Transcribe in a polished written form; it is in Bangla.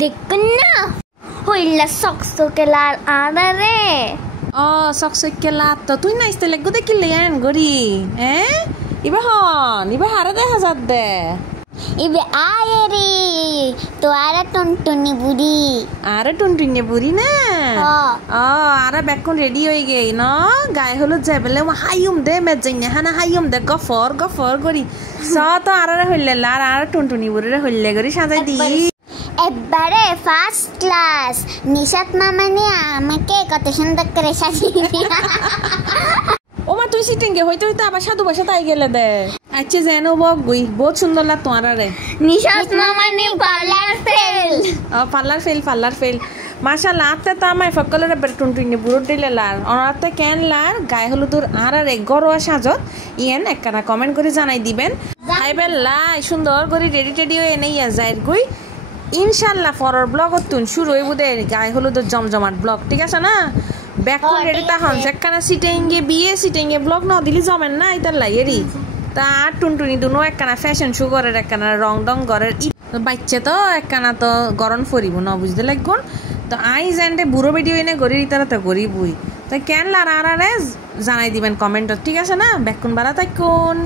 দেখুন না হইলা সকসকেলার আনারে সকসকেলার তো তুই নাইতে লাগো দেখিলে এন গরি ইবা হারা দেখা যাত দে ইবে আয়েরি তো আরা টুনটুনি বুড়ি না আরা বেকন রেডি হয়ে গেই ন গায়ে হলুদ যাই বলে হাইম দে মেজাইনা হানা হাইম দে গফর গরি স তো আরা হইলে আর টুনটুনি বুড়িরে হইলে গরি সাজাই দি এবারে ফার্স্ট ক্লাস নিশাত মামা নিয়ে আমাকে কত সুন্দর করে সাজিয়ে ওমা তুই সিটিংগে হইতে আবার সাধু ভাষা তাই গেলে দে আচ্ছা যেন বই বহুত সুন্দর লাগ তোমার রে নিশাত মামা নি পার্লার ফেল মাশাআল্লাহ আতে তো আমায় ফকলের টুনটুনি বুড়ো দিলে লার অনাতে কেন লার গায়ে হলুদুর আর গরোয়া সাজত ইয়েন একখানা কমেন্ট করে জানাই দিবেন আইবেন লাই সুন্দর করে রেডি হয়ে নেই যাইর গই ইনশাআল্লাহ ফরর ব্লগ তুন শুরু হইব দে গায়ে হলুদের জমজমাট ব্লগ ঠিক আছে না ব্যাকন রেডি তখন একখানা সিটেঙ্গে ব্লগ ন দিলি জমেন না ইতার লাইয়েরই তা টুনটুনি দুনো একখানা ফ্যাশন শো করার একখানা রং ডং করার বাচ্চা তো একখানা তো গরম ফরিব না বুঝতে লাগবন তো আই জানতে বুড়ো ভিডিও এনে গড়ি তারা তো গরিবই তাই কেন লারা জানাই দিবেন কমেন্টত ঠিক আছে না ব্যাকন বাড়া তাই কোন